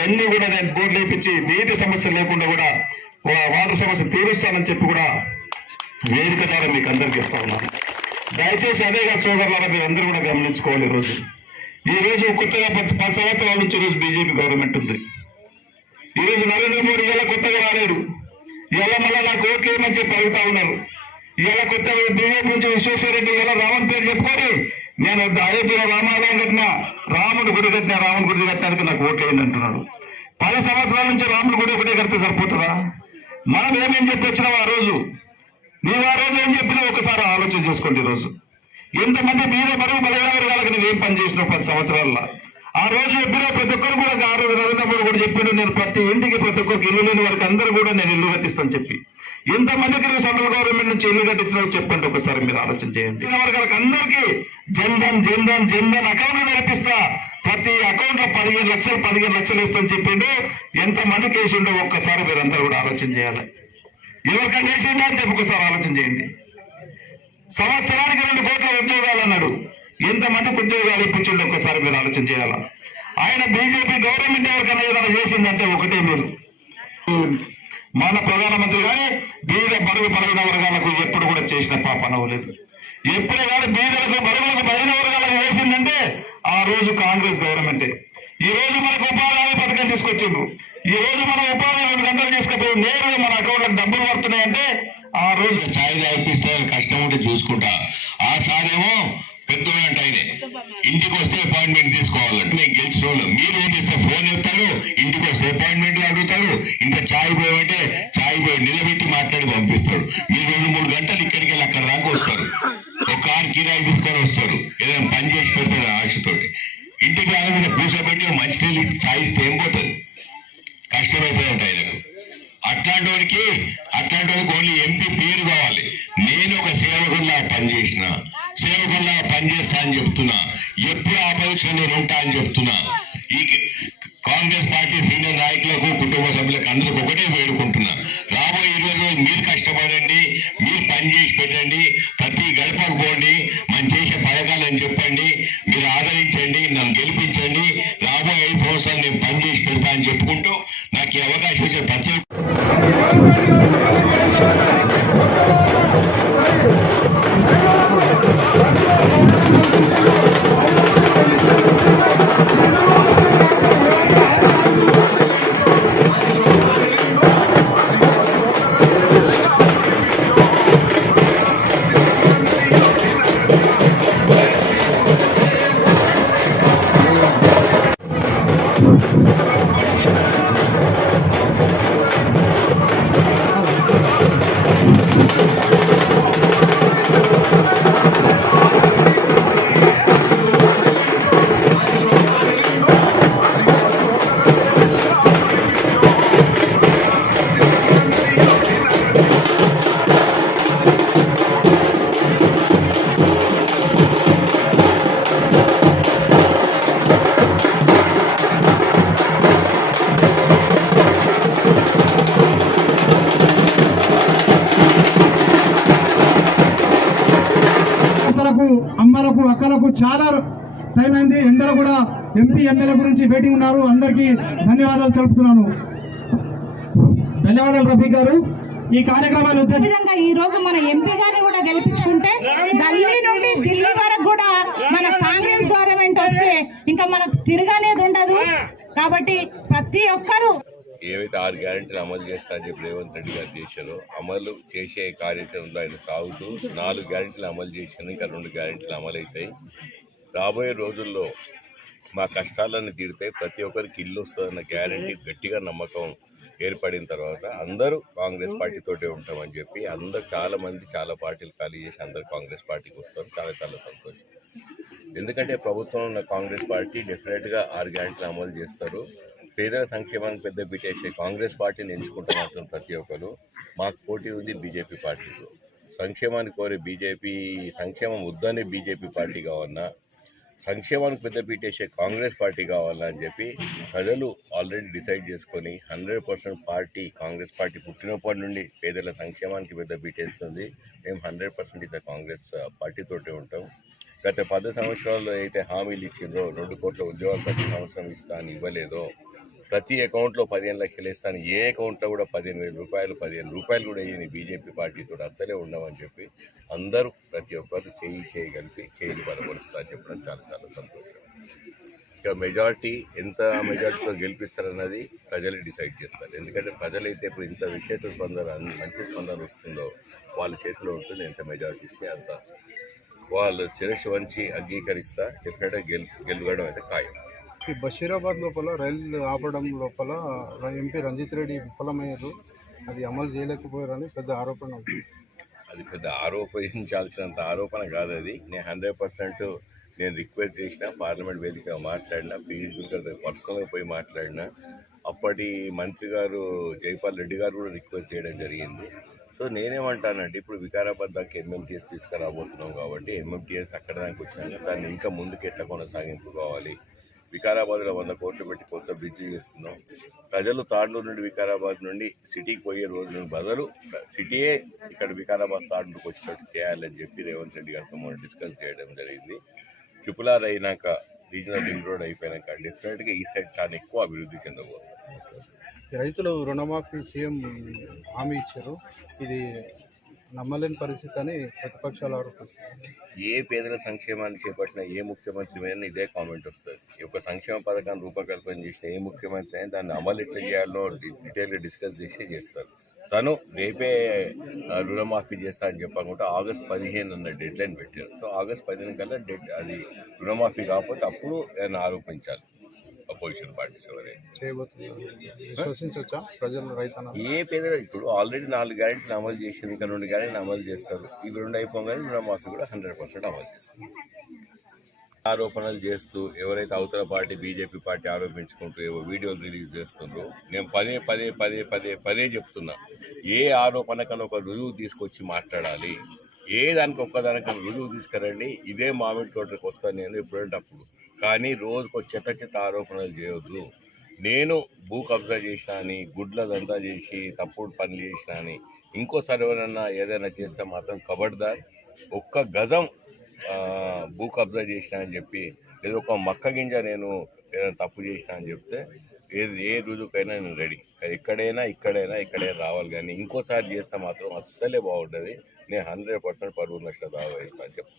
అవన్నీ కూడా నేను బోర్డు లేపించి నీటి సమస్య లేకుండా కూడా వాటర్ సమస్య తీరుస్తానని చెప్పి కూడా వేదిక ద్వారా మీకు అందరికి ఇస్తా ఉన్నాను. దయచేసి అదే కాదు సోదరులారా మీరు అందరూ కూడా గమనించుకోవాలి ఈరోజు రోజు. ఈ రోజు కొత్తగా పది పది సంవత్సరాల నుంచి ఈరోజు రోజు బీజేపీ గవర్నమెంట్ ఉంది. ఈ రోజు నరేంద్ర మోడీ ఇలా కొత్తగా రాలేడు ఇలా మళ్ళీ నాకు ఓట్లు ఏమని చెప్పి అడుగుతా ఉన్నారు. ఇలా కొత్తగా బీజేపీ నుంచి విశ్వేశ్వరరెడ్డి ఇలా రావణ్ పేరు చెప్పుకొని నేను అయోధ్యలో రామాలయం కట్టిన రాముడు గుడి కట్టిన రాముడు గుడి కట్టడానికి నాకు ఓట్లు అంటున్నాడు. పది సంవత్సరాల నుంచి రాముడు గుడి ఒకటే కడితే సరిపోతుందా? మనం ఏమేం చెప్పి వచ్చినాం ఆ రోజు? నీవు ఆ రోజు ఏం చెప్పినా ఒకసారి ఆలోచన చేసుకోండి ఈరోజు రోజు. ఎంతమంది మీద బరువు బలైన వర్గాలకు నువ్వేం పని చేసినావు పది సంవత్సరాల్లో? ఆ రోజు ఎప్పుడో ప్రతి ఒక్కరు కూడా ఆ రోజు నరేంద్ర కూడా చెప్పిండు నేను ప్రతి ఇంటికి ప్రతి ఒక్కరికి ఇల్లు లేని వారికి అందరూ కూడా నేను ఇల్లు కట్టిస్తాను చెప్పి. ఎంతమందికి నువ్వు సెంట్రల్ గవర్నమెంట్ నుంచి ఇల్లు కట్టించినావు చెప్పండి ఒకసారి మీరు ఆలోచన చేయండి. వర్గాలకు అందరికీ జన్ధన్ జన్ధన్ జన్ధన్ అకౌంట్ నడిపిస్తా. ప్రతి అకౌంట్లో పదిహేను లక్షలు పదిహేను లక్షలు ఇస్తాను చెప్పిండు. ఎంతమందికి వేసిండో ఒక్కసారి మీరు అందరూ కూడా ఆలోచన చేయాలి. ఎవరికైనా వేసిండా అని చెప్పి ఒకసారి ఆలోచన చేయండి. సంవత్సరానికి రెండు కోట్ల ఉద్యోగాలు అన్నాడు. ఎంతమందికి ఉద్యోగాలు ఇప్పించిండు ఒక్కసారి మీరు ఆలోచన చేయాలా? ఆయన బీజేపీ గవర్నమెంట్ ఎవరికైనా ఏదైనా చేసిందంటే ఒకటే మీరు. మన ప్రధానమంత్రి కానీ బీద బరువు బలగిన వర్గాలకు ఎప్పుడు కూడా చేసిన పాప అనవలేదు. ఎప్పుడు కానీ బీదలకు బరువులకు బలగిన వర్గాలకు చేసిందంటే ఆ రోజు కాంగ్రెస్ గవర్నమెంటే. ఈ రోజు మనకు ఉపాధి పథకం తీసుకొచ్చిండ్రు ఈ రోజు మనం ఉపాధి రెండు గంటలు తీసుకుపోయి నేరుగా మన అకౌంట్లకు డబ్బులు పడుతున్నాయంటే ఆ రోజు ఛాయ్ తాగిపిస్తే కష్టం ఉంటే చూసుకుంటా ఆ సారేమో పెద్దోడంట ఆయనే ఇంటికి వస్తే అపాయింట్మెంట్ తీసుకోవాలంటే నేను గెలిచిన వాళ్ళు. మీరు ఏం చేస్తే ఫోన్ చెప్తారు ఇంటికి వస్తే అపాయింట్మెంట్లు అడుగుతారు. ఇంత ఛాయ్ పోయమంటే ఛాయ్ పోయి నిలబెట్టి మాట్లాడి పంపిస్తాడు మీరు రెండు మూడు గంటలు ఇక్కడికి వెళ్ళి అక్కడ దాకా వస్తారు. ఒక కార్ కిరాయి తీసుకొని వస్తారు. ఏదైనా పని చేసి పెడతాడు ఆశతోటి. ఇంటికి ఆయన మీద కూర్చోబెట్టి మంచినీళ్ళు ఇచ్చి ఛాయ్ ఇస్తే ఏం పోతుంది? కష్టమైపోయింది ఆయనకు అట్లాంటి వాడికి అట్లాంటి వాడికి ఓన్లీ ఎంపీ పేరు కావాలి. నేను ఒక సేవకుల్లా పనిచేసిన సేవకుల్లా పనిచేస్తా అని చెప్తున్నా. ఎప్పుడు ఆపరేషన్ నేను ఉంటా అని చెప్తున్నా. ఈ కాంగ్రెస్ పార్టీ సీనియర్ నాయకులకు కుటుంబ సభ్యులకు అందరికి ఒకటే వేడుకుంటున్నా. రాబోయే ఇరవై రోజులు మీరు కష్టపడండి మీరు పని చేసి పెట్టండి ప్రతి గడపకు పోండి. అమ్మలకు అక్కలకు చాలా టైం అయింది. ఎండలు కూడా ఎంపీ ఎమ్మెల్యే గురించి వెయిటింగ్ ఉన్నారు. అందరికీ ధన్యవాదాలు తెలుపుతున్నాను. ధన్యవాదాలు రఫీక్ గారు. ఈ కార్యక్రమాన్ని ఉద్దేశించి విధంగా ఈ రోజు మన ఎంపీ గారిని కూడా గెలిపించుకుంటే ఢిల్లీ నుండి ఢిల్లీ వరకు కూడా మన కాంగ్రెస్ గవర్నమెంట్ వస్తే ఇంకా మనకు తిరగలేదు ఉండదు. కాబట్టి ప్రతి ఒక్కరూ ఏవైతే ఆరు గ్యారెంటీలు అమలు చేస్తా అని చెప్పి రేవంత్ రెడ్డి గారు చేశారో అమలు చేసే కార్యక్రమంలో ఆయన సాగుతూ నాలుగు గ్యారెంటీలు అమలు చేశాను ఇంకా రెండు గ్యారెంటీలు అమలు అవుతాయి రాబోయే రోజుల్లో మా కష్టాలను తీరుతాయి ప్రతి ఒక్కరికి ఇల్లు వస్తుందన్న గ్యారంటీ గట్టిగా నమ్మకం ఏర్పడిన తర్వాత అందరూ కాంగ్రెస్ పార్టీతోటే ఉంటామని చెప్పి అందరు చాలా మంది చాలా పార్టీలు ఖాళీ చేసి అందరు కాంగ్రెస్ పార్టీకి వస్తారు. చాలా చాలా సంతోషం. ఎందుకంటే ప్రభుత్వం ఉన్న కాంగ్రెస్ పార్టీ డెఫినెట్గా ఆరు గ్యారెంటీలు అమలు చేస్తారు. పేదల సంక్షేమానికి పెద్ద పీటేసే కాంగ్రెస్ పార్టీని ఎంచుకుంటున్నట్టు ప్రతి ఒక్కరు మాకు పోటీ ఉంది బీజేపీ పార్టీతో సంక్షేమాన్ని కోరే బీజేపీ సంక్షేమం వద్దని బీజేపీ పార్టీ కావాలన్నా సంక్షేమానికి పెద్ద పీటేసే కాంగ్రెస్ పార్టీ కావాలా అని చెప్పి ప్రజలు ఆల్రెడీ డిసైడ్ చేసుకొని hundred percent party Congress party పుట్టినప్పటి నుండి పేదల సంక్షేమానికి పెద్ద పీటేస్తుంది మేము హండ్రెడ్ పర్సెంట్ ఇక కాంగ్రెస్ పార్టీతోటే ఉంటాం. గత పది సంవత్సరాల్లో అయితే హామీలు ఇచ్చిందో రెండు కోట్ల ఉద్యోగాలు ప్రతి సంవత్సరం ఇస్తా అని ఇవ్వలేదో ప్రతి అకౌంట్లో పదిహేను లక్షలు ఇస్తాను ఏ అకౌంట్లో కూడా పదిహేను వేల రూపాయలు పదిహేను రూపాయలు కూడా వేయని బీజేపీ పార్టీతో అస్సలే ఉండమని చెప్పి అందరూ ప్రతి ఒక్కరు చేయి చేయగలిపి చేయిని బలపరుస్తా చెప్పడం చాలా చాలా సంతోషం. ఇక మెజార్టీ ఎంత మెజార్టీతో గెలిపిస్తారన్నది ప్రజలే డిసైడ్ చేస్తారు. ఎందుకంటే ప్రజలైతే ఇప్పుడు ఇంత విశేష స్పందన మంచి స్పందన వస్తుందో వాళ్ళ చేతిలో ఉంటుంది. ఎంత మెజారిటీ ఇస్తే అంత వాళ్ళు శిరస్సు వంచి అంగీకరిస్తా. డెఫినెట్గా గెలు గెలవడం అయితే ఖాయం. ఈ బషీరాబాద్ లోపల రైలు ఆపడం లోపల ఎంపీ రంజిత్ రెడ్డి విఫలమయ్యారు. అది అమలు చేయలేకపోయారని పెద్ద ఆరోపణ. ఉంది అది పెద్ద ఆరోపించాల్సినంత ఆరోపణ కాదు అది. నేను హండ్రెడ్ పర్సెంట్ నేను రిక్వెస్ట్ చేసిన పార్లమెంట్ వేదిక మాట్లాడినా పీయూష్ పర్సనల్గా పోయి మాట్లాడినా. అప్పటి మంత్రి గారు జైపాల్ రెడ్డి గారు కూడా రిక్వెస్ట్ చేయడం జరిగింది. సో నేనేమంటానంటే ఇప్పుడు వికారాబాద్ దాకా ఎంఎంటీఎస్ తీసుకురాబోతున్నాం కాబట్టి ఎంఎంటీఎస్ అక్కడ దానికి వచ్చినాక దాన్ని ఇంకా ముందుకు ఎట్లా కొనసాగింపు కావాలి? వికారాబాద్లో వంద కోట్లు పెట్టి కొత్త బ్రిడ్జి చేస్తున్నాం ప్రజలు తాండూరు నుండి వికారాబాద్ నుండి సిటీకి పోయే రోజు బదులు సిటీయే ఇక్కడ వికారాబాద్ తాండూరుకు వచ్చినట్టు చేయాలని చెప్పి రేవంత్ రెడ్డి గారితో మనం డిస్కస్ చేయడం జరిగింది. ట్రిపుల్ ఆర్ అయినాక రీజనల్ రింగ్ రోడ్ అయిపోయాక డెఫినెట్గా ఈ సైడ్ చాలా ఎక్కువ అభివృద్ధి చెందబోతుంది రైతులు రుణమాఫీ సీఎం హామీ ఇచ్చారు. ఇది నమ్మలేని పరిస్థితి అని ప్రతిపక్షాలు ఆరోపిస్తారు ఏ పేదల సంక్షేమాన్ని చేపట్టిన ఏ ముఖ్యమంత్రి మీద ఇదే కామెంట్ వస్తుంది. ఈ యొక్క సంక్షేమ పథకాన్ని రూపకల్పన చేసిన ఏ ముఖ్యమంత్రి అయినా దాన్ని అమలు ఎట్లా చేయాలో డీటెయిల్గా డిస్కస్ చేసి చేస్తారు. తను రేపే రుణమాఫీ చేస్తా అని చెప్పకుండా ఆగస్ట్ పదిహేను అన్న డెడ్ లైన్ పెట్టారు. సో ఆగస్ట్ పదిహేను కల్లా డెడ్ అది రుణమాఫీ కాకపోతే అప్పుడు ఆయన ఆరోపించాలి. ప్రజలు రైతన్న ఏ పేద ఇప్పుడు ఆల్రెడీ నాలుగు గ్యారెంటీలు అమలు చేసి ఇంకా రెండు గ్యారెంటీలు అమలు చేస్తారు. ఇవి రెండు అయిపోగానే రుణమాఫీ కూడా హండ్రెడ్ పర్సెంట్ అమలు చేస్తారు. ఆరోపణలు చేస్తూ ఎవరైతే అవతల పార్టీ బీజేపీ పార్టీ ఆరోపించుకుంటూ ఏవో వీడియోలు రిలీజ్ చేస్తుండ్రో నేను పదే పదే పదే పదే పదే చెప్తున్నా. ఏ ఆరోపణకన్నా ఒక రుజువు తీసుకొచ్చి మాట్లాడాలి. ఏ దానికి ఒక్కదానికి రుజువు తీసుకురండి ఇదే మామిడి తోటకి వస్తాను నేను ఎప్పుడంటప్పుడు. కానీ రోజుకు చెత్త చెత్త ఆరోపణలు చేయొద్దు. నేను భూ కబ్జా చేసిన అని గుడ్లదంతా చేసి తప్పుడు పనులు చేసిన అని ఇంకోసారి ఎవరైనా ఏదైనా చేస్తే మాత్రం కబడ్దార్. ఒక్క గజం భూ కబ్జా చేసిన అని చెప్పి లేదా ఒక మక్క గింజ నేను ఏదైనా తప్పు చేసిన అని చెప్తే ఏది ఏ రుజువుకైనా నేను రెడీ. ఎక్కడైనా ఇక్కడైనా ఇక్కడైనా రావాలి. కానీ ఇంకోసారి చేస్తే మాత్రం అస్సలే బాగుంటుంది నేను హండ్రెడ్ పర్సెంట్ పరువు నష్ట దావా అని చెప్పి.